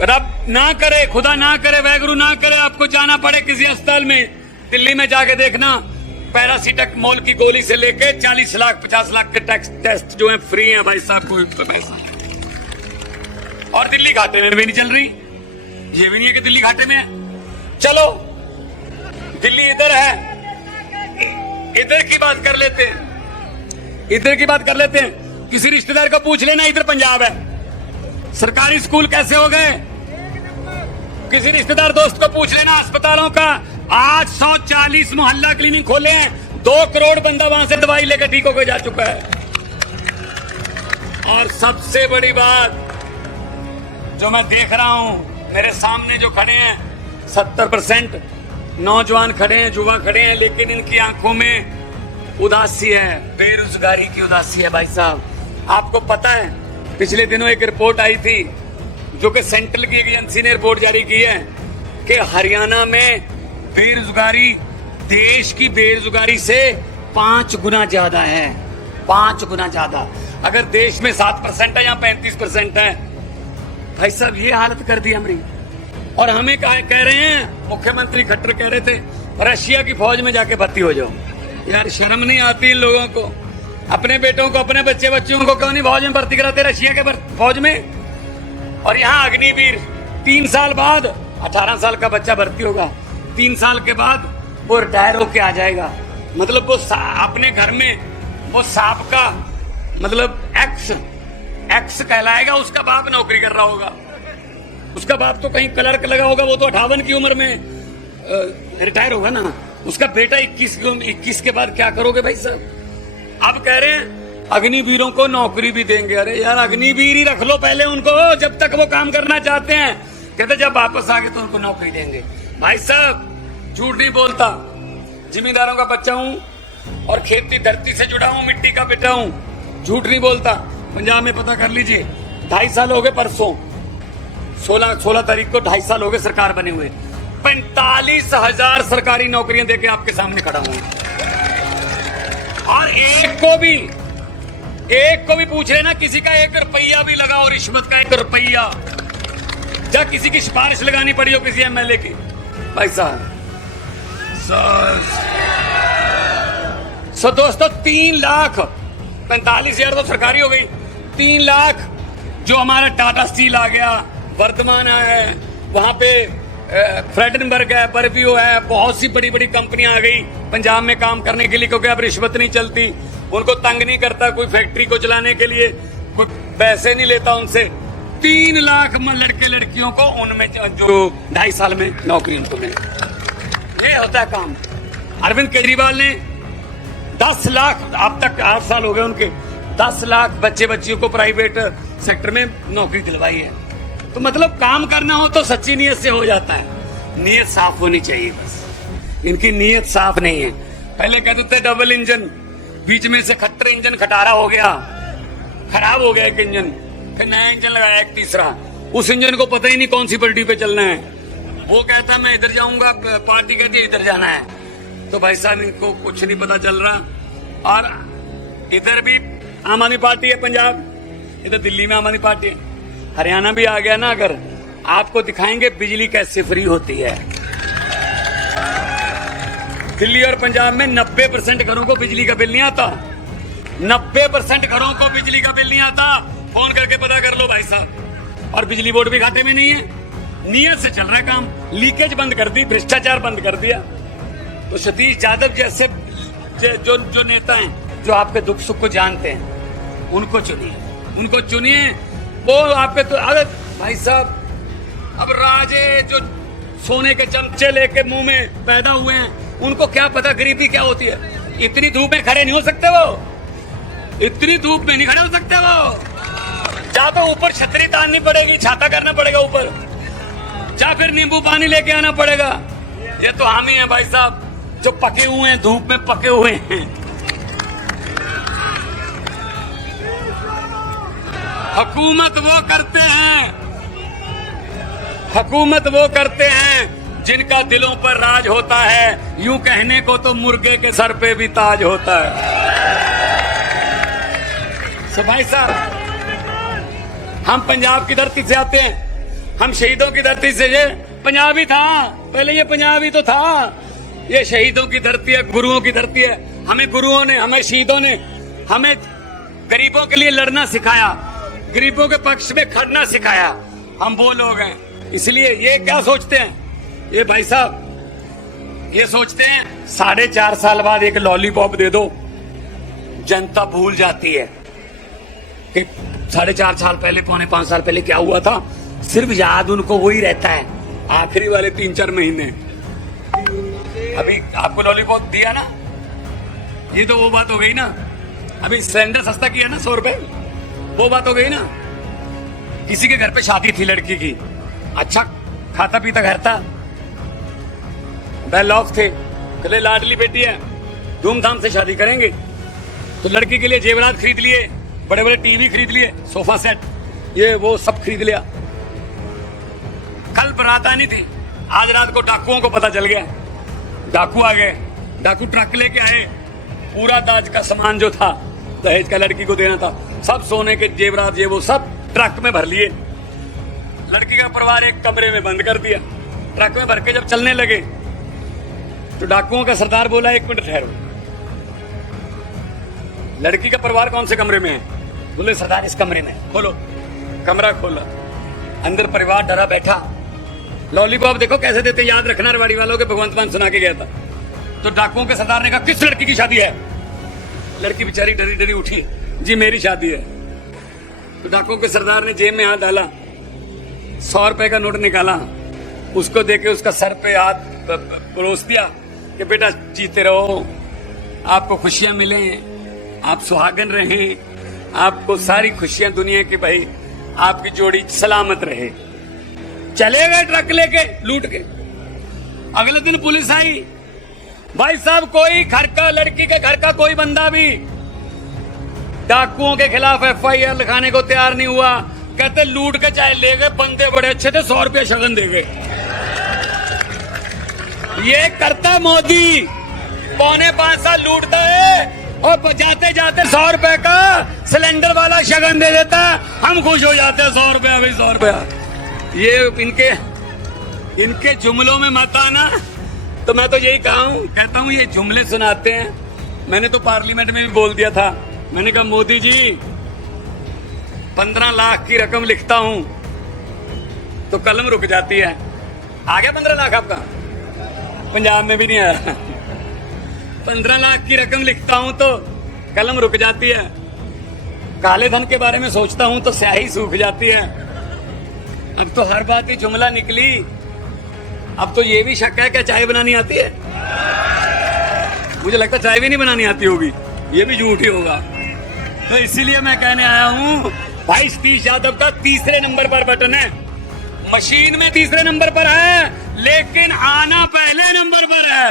रब ना करे, खुदा ना करे, वैगुरु ना करे आपको जाना पड़े किसी अस्पताल में। दिल्ली में जाके देखना, पैरासीटामोल की गोली से लेके 40 लाख 50 लाख के टेस्ट जो है फ्री है भाई साहब, कोई पैसा। और दिल्ली घाटे में भी नहीं चल रही, ये भी नहीं है कि दिल्ली घाटे में है। चलो दिल्ली इधर है, इधर की बात कर लेते हैं, इधर की बात कर लेते हैं। किसी रिश्तेदार को पूछ लेना, इधर पंजाब है, सरकारी स्कूल कैसे हो गए। किसी रिश्तेदार दोस्त को पूछ लेना अस्पतालों का। आज 140 मोहल्ला क्लिनिक खोले हैं, 2 करोड़ बंदा वहां से दवाई लेकर ठीक होकर जा चुका है। और सबसे बड़ी बात जो मैं देख रहा हूं, मेरे सामने जो खड़े हैं 70% नौजवान खड़े हैं, युवा खड़े हैं, लेकिन इनकी आंखों में उदासी है, बेरोजगारी की उदासी है। भाई साहब आपको पता है, पिछले दिनों एक रिपोर्ट आई थी जो कि सेंट्रल की एजेंसी ने रिपोर्ट जारी की है कि हरियाणा में बेरोजगारी देश की बेरोजगारी से 5 गुना ज्यादा है, 5 गुना ज्यादा। अगर देश में 7% है या 35% है, भाई साहब ये हालत कर दी हमारी। और हमें कह रहे हैं, मुख्यमंत्री खट्टर कह रहे थे रशिया की फौज में जाके भर्ती हो जाओ। यार शर्म नहीं आती इन लोगों को? अपने बेटों को, अपने बच्चों को क्यों नहीं फौज में भर्ती कराते, रशिया के फौज में? और यहाँ अग्निवीर 3 साल बाद 18 साल का बच्चा भर्ती होगा, 3 साल के बाद वो रिटायर होके आ जाएगा। मतलब वो अपने घर में वो सांप का मतलब एक्स कहलाएगा, उसका बाप नौकरी कर रहा होगा, उसका बाप तो कहीं क्लर्क लगा होगा, वो तो 58 की उम्र में रिटायर होगा ना, उसका बेटा 21 के बाद क्या करोगे भाई साहब? अब कह रहे हैं अग्निवीरों को नौकरी भी देंगे। अरे यार अग्निवीर ही रख लो पहले उनको, जब तक वो काम करना चाहते हैं। कहते जब वापस आ गए तो उनको नौकरी देंगे। भाई साहब झूठ नहीं बोलता, जिम्मेदारों का बच्चा हूं और खेती धरती से जुड़ा हूं, मिट्टी का बेटा हूं, झूठ नहीं बोलता। पंजाब में पता कर लीजिए, 2.5 साल हो गए, परसों 16 तारीख को 2.5 साल हो गए सरकार बने हुए। 45,000 सरकारी नौकरियां देके आपके सामने खड़ा हूं। और एक को भी पूछ लेना, किसी का 1 रुपया भी लगा हो, रिश्वत का 1 रुपया, या किसी की सिफारिश लगानी पड़ी हो किसी एमएलए की, भाई साहब। दोस्तों 3,45,000 तो सरकारी हो गई, 3 लाख जो हमारा टाटा स्टील आ गया, वर्धमान है, वहां पे फ्रेडनबर्ग है, बर्बियो है, बहुत सी बड़ी बड़ी कंपनियां आ गई पंजाब में काम करने के लिए, क्योंकि अब रिश्वत नहीं चलती, उनको तंग नहीं करता कोई फैक्ट्री को चलाने के लिए, कोई पैसे नहीं लेता उनसे। 3 लाख लड़के लड़कियों को उनमें जो 2.5 साल में नौकरी उनको मिली। ये होता है काम। अरविंद केजरीवाल ने 10 लाख, अब तक 8 साल हो गए उनके, 10 लाख बच्चियों को प्राइवेट सेक्टर में नौकरी दिलवाई है। तो मतलब काम करना हो तो सच्ची नीयत से हो जाता है, नीयत साफ होनी चाहिए। बस इनकी नीयत साफ नहीं है। पहले कहते थे डबल इंजन, बीच में से खट्टर इंजन खटारा हो गया, खराब हो गया एक इंजन, फिर नया इंजन लगाया एक तीसरा, उस इंजन को पता ही नहीं कौन सी पलटी पे चलना है। वो कहता मैं इधर जाऊंगा, पार्टी कहती है इधर जाना है। तो भाई साहब इनको कुछ नहीं पता चल रहा। और इधर भी आम आदमी पार्टी है पंजाब, इधर दिल्ली में आम आदमी पार्टी है, हरियाणा भी आ गया ना। अगर आपको दिखाएंगे बिजली कैसे फ्री होती है। दिल्ली और पंजाब में 90% घरों को बिजली का बिल नहीं आता, 90% घरों को बिजली का बिल नहीं आता। फोन करके पता कर लो भाई साहब। और बिजली बोर्ड भी घाटे में नहीं है, नियत से चल रहा है काम। लीकेज बंद कर दी, भ्रष्टाचार बंद कर दिया। तो सतीश यादव जैसे जो नेता हैं, जो आपके दुख सुख को जानते हैं, उनको चुनिए, उनको चुनिए। वो आपके तो अरे भाई साहब, अब राजे जो सोने के चमचे लेके मुंह में पैदा हुए हैं, उनको क्या पता गरीबी क्या होती है। इतनी धूप में खड़े नहीं हो सकते वो, इतनी धूप में नहीं खड़े हो सकते वो। जा तो ऊपर छतरी ताननी पड़ेगी, छाता करना पड़ेगा ऊपर, या फिर नींबू पानी लेके आना पड़ेगा। ये तो हम ही हैं भाई साहब, जो पके हुए हैं, धूप में पके हुए हैं। हुकूमत वो करते हैं, हुकूमत वो करते हैं जिनका दिलों पर राज होता है। यूं कहने को तो मुर्गे के सर पे भी ताज होता है। भाई साहब, हम पंजाब की धरती से आते हैं, हम शहीदों की धरती से, ये पंजाबी था पहले, ये पंजाबी तो था, ये शहीदों की धरती है, गुरुओं की धरती है। हमें गुरुओं ने, हमें शहीदों ने, हमें गरीबों के लिए लड़ना सिखाया, गरीबों के पक्ष में खड़ना सिखाया। हम वो लोग हैं। इसलिए ये क्या सोचते हैं, ये भाई साहब ये सोचते हैं 4.5 साल बाद एक लॉलीपॉप दे दो, जनता भूल जाती है कि 4.5 साल पहले, 4.25 साल पहले क्या हुआ था। सिर्फ याद उनको वही रहता है, आखिरी वाले 3-4 महीने। अभी आपको लॉलीपॉप दिया ना, ये तो वो बात हो गई ना। अभी सिलेंडर सस्ता किया ना 100 रुपए, वो बात हो गई ना। किसी के घर पे शादी थी लड़की की, अच्छा खाता पीता घर था, वेल ऑफ थे, कले लाडली बेटी है, धूमधाम से शादी करेंगे, तो लड़की के लिए जेवरात खरीद लिए, बड़े बड़े टीवी खरीद लिए, सोफा सेट, ये वो सब खरीद लिया। कल बारात आनी थी, आज रात को डाकुओं को पता चल गया, डाकू आ गए, डाकू ट्रक लेके आए, पूरा दाज का सामान जो था, दहेज का लड़की को देना था, सब सोने के जेवरात ये वो सब ट्रक में भर लिए। लड़की का परिवार एक कमरे में बंद कर दिया। ट्रक में भर के जब चलने लगे तो डाकुओं का सरदार बोला, 1 मिनट ठहरो, लड़की का परिवार कौन से कमरे में है? बोले सरदार इस कमरे में। खोलो, कमरा खोला, अंदर परिवार डरा बैठा। लॉलीपॉप देखो कैसे देते, याद रखना रेवाड़ी वालों के, भगवंत मान सुना के गया था। तो डाकुओं के सरदार ने कहा, किस लड़की की शादी है? लड़की बेचारी डरी डरी उठी, जी मेरी शादी है। तो डाकुओं के सरदार ने जेब में हाथ डाला, 100 रुपए का नोट निकाला, उसको देके उसका सर पे हाथ परोस दिया कि बेटा जीते रहो, आपको खुशियां मिले, आप सुहागन रहे, आपको सारी खुशियां दुनिया की, भाई आपकी जोड़ी सलामत रहे। चले गए ट्रक लेके लूट के। अगले दिन पुलिस आई, भाई साहब कोई घर का, लड़की के घर का कोई बंदा भी डाकुओं के खिलाफ FIR लिखाने को तैयार नहीं हुआ। कहते लूट के चाहे ले गए, बंदे बड़े अच्छे थे, 100 रुपया शगन दे गए। ये करता मोदी, 4.25 साल लूटता है और जाते जाते 100 रुपए का सिलेंडर वाला शगन दे देता, हम खुश हो जाते हैं, 100 रुपया भाई 100 रुपया। ये इनके जुमलों में मत आना। तो मैं तो यही कहता हूँ ये जुमले सुनाते हैं। मैंने तो पार्लियामेंट में भी बोल दिया था, मैंने कहा मोदी जी 15 लाख की रकम लिखता हूं तो कलम रुक जाती है। आ गया 15 लाख आपका? पंजाब में भी नहीं आया। 15 लाख की रकम लिखता हूं तो कलम रुक जाती है। काले धन के बारे में सोचता हूं तो स्याही सूख जाती है। अब तो हर बात ही जुमला निकली। अब तो ये भी शक है क्या चाय बनानी आती है? मुझे लगता है चाय भी नहीं बनानी आती होगी, ये भी झूठ ही होगा। तो इसीलिए मैं कहने आया हूं, भाई सतीश यादव का 3रे नंबर पर बटन है, मशीन में 3रे नंबर पर है, लेकिन आना पहले नंबर पर है।